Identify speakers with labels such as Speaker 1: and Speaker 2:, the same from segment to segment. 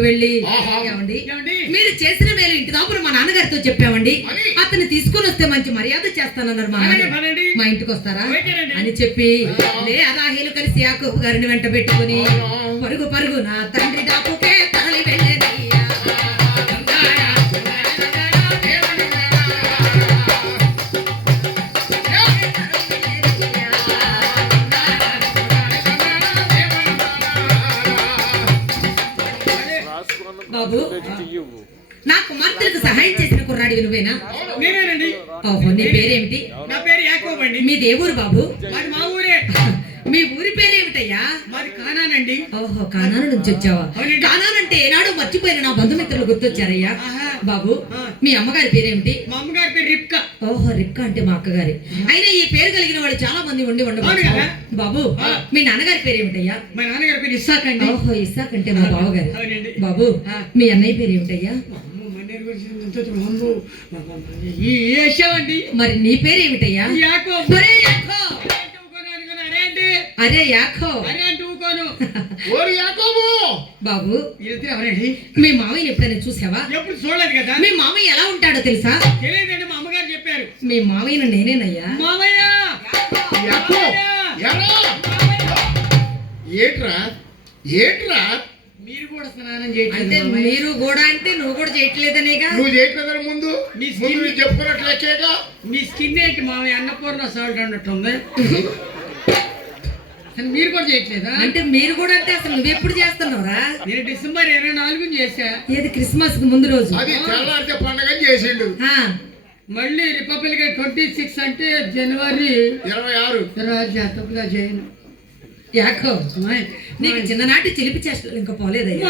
Speaker 1: వెళ్ళి? మీరు చేసిన మేలు ఇంటి దాపున మా నాన్నగారితో చెప్పామండి
Speaker 2: అని?
Speaker 1: అతన్ని తీసుకొని వస్తే మంచి మర్యాద చేస్తానన్నారు మా. మా ఇంటికి వస్తారా. అని చెప్పి లే రాహేలు కలిసి యాకోబు గారిని వెంట పెట్టుకుని? పరుగు పరుగు నా తండ్రి దాపుకే నా కుమార్తెలకు సహాయం చేసిన కుర్రాడివి నువ్వేనా?
Speaker 3: నేనేనండి.
Speaker 1: ఓహో నీ పేరేమిటి?
Speaker 3: నా పేరు యాకోబ్ అండి.
Speaker 1: మీ దేవురు బాబు?
Speaker 3: మాది మా ఊరే.
Speaker 1: మీ ఊరి పేరేమిటయ్యా?
Speaker 3: మాది కానానండి.
Speaker 1: ఓహో కానాను నుంచి వచ్చావా?
Speaker 3: అవునండి.
Speaker 1: కానాను అంటే ఏనాడు మర్చిపోయిన నా బంధుమిత్రులు గుర్తొచ్చారయ్యా. బాబు. మీ అమ్మగారి పేరేమిటి?
Speaker 3: మా అమ్మగారి పేరు రిప్కా.
Speaker 1: ఓహో రిక్క అంటే మా అక్కగారి. అయినా ఈ పేరు కలిగిన వాళ్ళు చాలా మంది ఉండి
Speaker 3: కదా?
Speaker 1: బాబు. మీ నాన్నగారి పేరేమిటయ్యా?
Speaker 3: మా నాన్నగారి పేరు ఇస్సాక్ అండి.
Speaker 1: ఓహో ఇస్సాక్ అంటే మా బావగారు. బాబు. మీ అన్నయ్య పేరేమిటయ్యా?
Speaker 3: చెప్పు, అమ్మో. ఈ ఏసావండి
Speaker 1: మరి నీ
Speaker 3: యాకోబ్
Speaker 1: ఒరే యాకో.
Speaker 3: అరే అనుకోను, అరే
Speaker 1: అరే యాకో.
Speaker 3: అరే అంటే ఊకోను.
Speaker 2: ఓరి యాకోబు.
Speaker 1: బాబు
Speaker 3: వీళ్ళిద్దరు ఎవరండి?
Speaker 1: మీ మామయ్యని ఎప్పుడైనా చూసావా?
Speaker 3: ఎప్పుడు చూడలేదు కదా?
Speaker 1: మీ మామయ్య ఎలా ఉంటాడో తెలుసా?
Speaker 3: తెలియదండి మా అమ్మగారు చెప్పారు.
Speaker 1: మీ మామయ్యను నేనేనయ్యా.
Speaker 3: మామయ్య!
Speaker 2: యాకో.
Speaker 3: మామయ్య!
Speaker 2: ఎరా
Speaker 3: మామయ్య!
Speaker 2: ఏట్రా? ఏట్రా?
Speaker 3: మీరు కూడా స్నానం చేయట్లేదు
Speaker 1: అంటే
Speaker 3: మామయ్య.
Speaker 1: మీరు కూడా అంటే నువ్వు కూడా చేయట్లేదనేగా?
Speaker 2: నువ్వు చేయట్లేదని ముందు?
Speaker 3: మీ
Speaker 2: ముందు
Speaker 3: స్కిన్-
Speaker 2: నువ్వు చెప్పుకున్నట్లు లెక్కేగా?
Speaker 3: మీ స్కిన్ ఏంటి మామయ్య? అన్నపూర్ణ సాల్ట్ అన్నట్టుంది. అసలు మీరు కూడా చేయట్లేదా?
Speaker 1: అంటే మీరు కూడా అంటే అసలు నువ్వు ఎప్పుడు చేస్తున్నావురా?
Speaker 3: నేను డిసెంబర్ ఇరవై నాలుగు చేశా.
Speaker 1: ఏది క్రిస్మస్కు ముందు రోజు?
Speaker 2: అది తెల్లారితే పండగ చేసిండు.
Speaker 1: ఆ,
Speaker 3: మళ్ళీ రిపబ్లిక్ ట్వంటీ సిక్స్ అంటే జనవరి
Speaker 2: ఇరవై ఆరు.
Speaker 3: ఇరవై ఆరు జాతకుగా చేయను
Speaker 1: నీకు చిన్ననాటి చిలిపి చేష్టలు ఇంకా పోలేదయ్యా.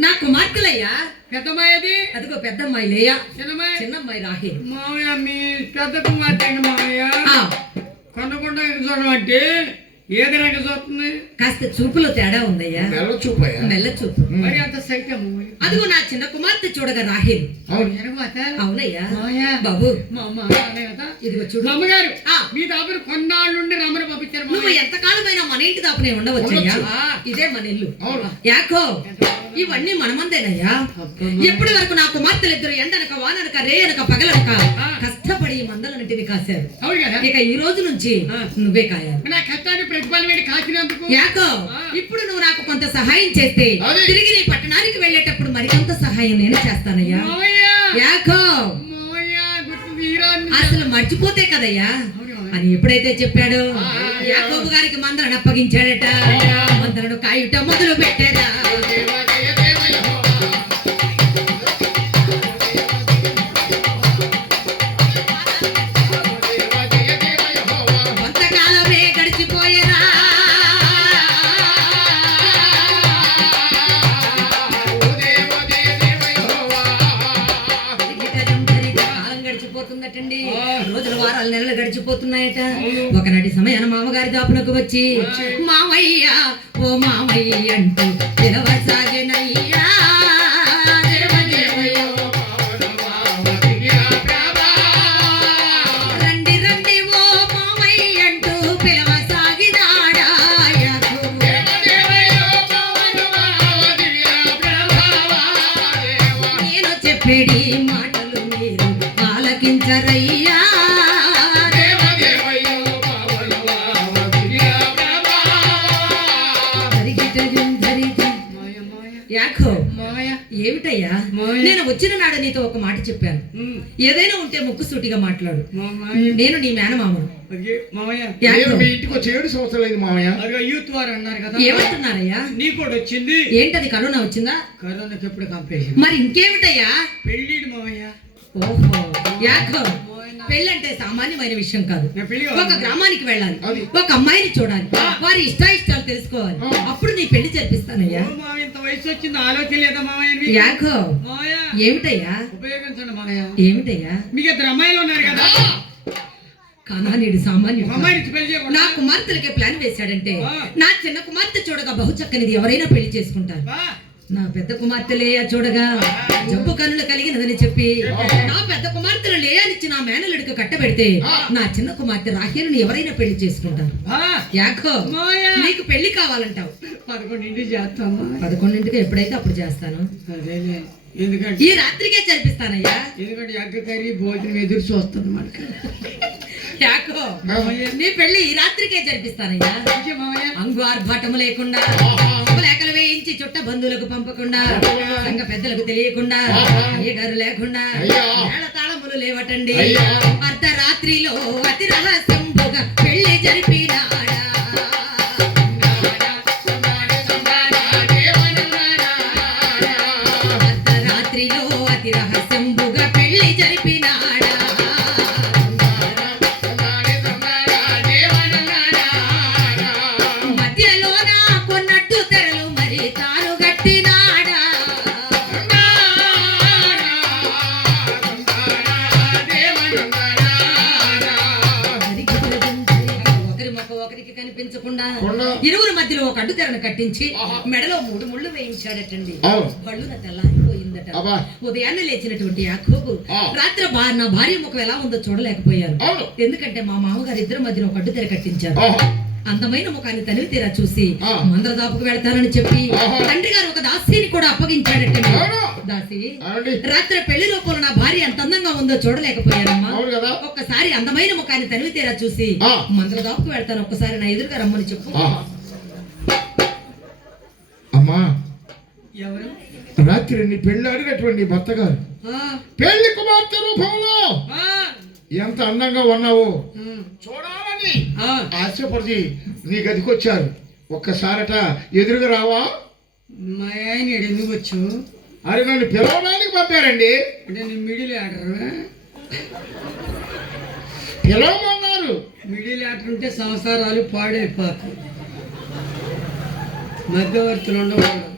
Speaker 1: నా కుమార్తెలయ్యా.
Speaker 3: పెద్ద మాయది?
Speaker 1: అదిగో పెద్దమ్మాయి లేయా
Speaker 3: చిన్న మాయ?
Speaker 1: చిన్నమ్మాయి రాహి.
Speaker 3: మామయ్య మీ పెద్ద కుమార్తె మామయ్య కొనకుండా చూడడం అంటే ఏది రంగ చూస్తుంది?
Speaker 1: కాస్త చూపులో తేడా ఉందయ్యా.
Speaker 2: నెల చూపాయా?
Speaker 1: మెల్ల చూపు.
Speaker 3: మరి అంత మామయ్య
Speaker 1: అదిగో నా చిన్న కుమార్తె చూడగా రాహేలు. అవునయ్యా. బాబు.
Speaker 3: మా అమ్మ
Speaker 1: ఇదిగో చూడు.
Speaker 3: అమ్మగారు
Speaker 1: ఆ.
Speaker 3: మీ దాపులు కొన్నాళ్ళు నుండి రమ్మని పంపించారు
Speaker 1: నువ్వు
Speaker 3: మామయ్య.
Speaker 1: ఎంతకాలమైనా మన ఇంటి దాపునే ఉండవచ్చయ్యా. ఆ, ఇదే మన ఇల్లు. యాకో ఇవన్నీ మనమందేనయ్యా ఎప్పటి వరకు నా కుమార్తెలు ఇద్దరు ఎండనక వాననక రేయనక పగలనక
Speaker 3: ఆ.
Speaker 1: కష్టపడి ఈ మందలన్నింటిని కాశారు. ఇక ఈ రోజు నుంచి
Speaker 3: ఆ.
Speaker 1: నువ్వే కాయాలి.
Speaker 3: నా కష్టాన్ని
Speaker 1: యాకో. ఇప్పుడు నువ్వు నాకు కొంత సహాయం చేస్తే. తిరిగి నీ పట్టణానికి వెళ్ళేటప్పుడు మరికొంత సహాయం నేను చేస్తానయ్యా యాకో అసలు మర్చిపోతే కదయ్యా. అని ఎప్పుడైతే చెప్పాడో. యాకోబు గారికి మందలను అప్పగించాడట మందలను కాయుట మొదలు పెట్టారా గడిచిపోతున్నాయట ఒకనాటి సమయాన మామగారి దాపునకు వచ్చి మామయ్య ఓ మామయ్య అంటూ పిలవసాగినయ్యా రండి ఓ మామయ్య అంటూ మాటలు మీరు ఆలకించరయ్యా
Speaker 3: మాయ.
Speaker 1: నేను వచ్చిన నాడు నీతో ఒక మాట చెప్పాను. ఏదైనా ఉంటే ముక్కు సూటిగా మాట్లాడు. నేను నీ మేనమామను.
Speaker 2: ఇంటికి వచ్చి ఏడు సంవత్సరాలు అయింది మామయ్య.
Speaker 3: అదిగో యూత్ వారు అన్నారు కదా.
Speaker 1: ఏమంటున్నారయ్యా?
Speaker 3: నీ కూడా వచ్చింది.
Speaker 1: ఏంటది కరోనా వచ్చిందా?
Speaker 3: కరోనాకి ఎప్పుడు కంపేషన్
Speaker 1: మరి ఇంకేమిటయ్యా?
Speaker 3: పెళ్ళిడు మామయ్య.
Speaker 1: ఓహో యాకో పెళ్ళంటే సామాన్యమైన విషయం కాదు. ఒక గ్రామానికి వెళ్ళాలి. ఒక అమ్మాయిని చూడాలి. వారి ఇష్టాయిష్టాలు తెలుసుకోవాలి. అప్పుడు నీ పెళ్ళి జరిపిస్తానయ్యా? యాకో ఏమిటయ్యా?
Speaker 3: ఉపయోగించండి మామయ్య
Speaker 1: ఏమిటయ్యా?
Speaker 3: మీకు ఇద్దరు అమ్మాయిలు ఉన్నారు కదా?
Speaker 1: కానానీడు సామాన్యుడు నా కుమార్తెలకే ప్లాన్ వేశాడంటే. నా చిన్న కుమార్తె చూడగా బహు చక్కనిది ఎవరైనా పెళ్ళి చేసుకుంటారు. నా పెద్ద కుమార్తె లేయా చూడగా? జబ్బు కన్నులు కలిగినదని చెప్పి నా పెద్ద కుమార్తెను లేయానిచ్చి నా మేనలుడికి కట్టబెడితే నా చిన్న కుమార్తె రాహేలుని ఎవరైనా పెళ్ళి చేసుకుంటారు. యాకో నీకు పెళ్ళి కావాలంటావు.
Speaker 3: పదకొండింటి చేస్తామా
Speaker 1: పదకొండింటికి ఎప్పుడైతే అప్పుడు చేస్తాను.
Speaker 3: ఎందుకంటే
Speaker 1: ఈ రాత్రికే జరిపిస్తానయ్యా.
Speaker 3: ఎందుకంటే కర్రీ భోజనం ఎదురు చూస్తుంది మనకి
Speaker 1: యాకో నీ పెళ్ళి ఈ రాత్రికే జరిపిస్తానయ్యా. అంగు ఆర్భాటము లేకుండా చుట్ట బంధువులకు పంపకుండా సంఘ పెద్దలకు తెలియకుండా అయ్యగారు లేకుండా తాళములు లేవటండి. అర్ధరాత్రిలో అతి రహస్యంబుగా పెళ్ళి జరిపినాడా. మొక్క ఒకరికి కనిపించకుండా
Speaker 2: కొండ.
Speaker 1: ఇరువురు మధ్యలో ఒక అడ్డు తెరను కట్టించి. మెడలో మూడు ముళ్ళు వేయించాడటండి. బళ్ళున తెల్లారిపోయిందట. ఉదయాన్నే లేచినటువంటి యాకోబు. రాత్రి నా భార్య ముఖం ఎలా ఉందో చూడలేకపోయాను
Speaker 2: అవును.
Speaker 1: ఎందుకంటే మా మామగారు ఇద్దరు మధ్యన ఒక అడ్డు తెర కట్టించారు. అందమైన ముఖాన్ని తనివి తీరా చూసి
Speaker 2: ఆ.
Speaker 1: మంద్రదాపుకు వెళ్తానని చెప్పి. తండ్రి గారు ఒక దాసిని కూడా అప్పగించాడటండి
Speaker 2: అవును.
Speaker 1: దాసి. రాత్రి పెళ్ళి లోపల నా భార్య ఎంత అందంగా ఉందో చూడలేకపోయానమ్మా ఒక్కసారి అందమైన ముఖాన్ని తనివి తీరా చూసి
Speaker 2: ఆ.
Speaker 1: మంద్రదాపుకు వెళ్తాను ఒక్కసారి నా ఎదురుగా రమ్మని చెప్పు.
Speaker 2: అమ్మా
Speaker 3: ఎవరు
Speaker 2: రాత్రి నీ పెళ్ళి అడిగినటువంటి భర్త గారు పెళ్ళి కుమార్తె రూపంలో ఎంత అందంగా ఉన్నావో. చూడాలని. ఆశపడి నీ గదికొచ్చారు ఒక్కసారట ఎదురుగా రావా?
Speaker 3: మా ఆయన ఎందుకు వచ్చు
Speaker 2: అరే నన్ను పిలవడానికి పంపారండి.
Speaker 3: అంటే నేను మిడిల్ ఆర్డర్
Speaker 2: పిలవమన్నారు.
Speaker 3: మిడిల్ ఆర్డర్ ఉంటే సంసారాలు పాడైపోతాయి. మధ్యవర్తులు ఉండకూడదు.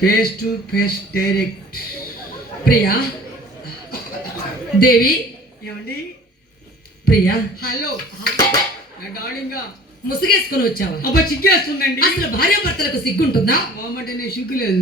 Speaker 3: Face to face direct
Speaker 1: Priya Devi
Speaker 3: ఏమండి?
Speaker 1: ప్రియా?
Speaker 3: హలో. డార్లింగా
Speaker 1: ముసుగేసుకుని వచ్చావా?
Speaker 3: అబ్బా చిక్కేస్తుందండి.
Speaker 1: అసలు భార్యాభర్తలకు సిగ్గుంటుందా?
Speaker 3: బామ్మంటే నేను సిగ్గులేదు.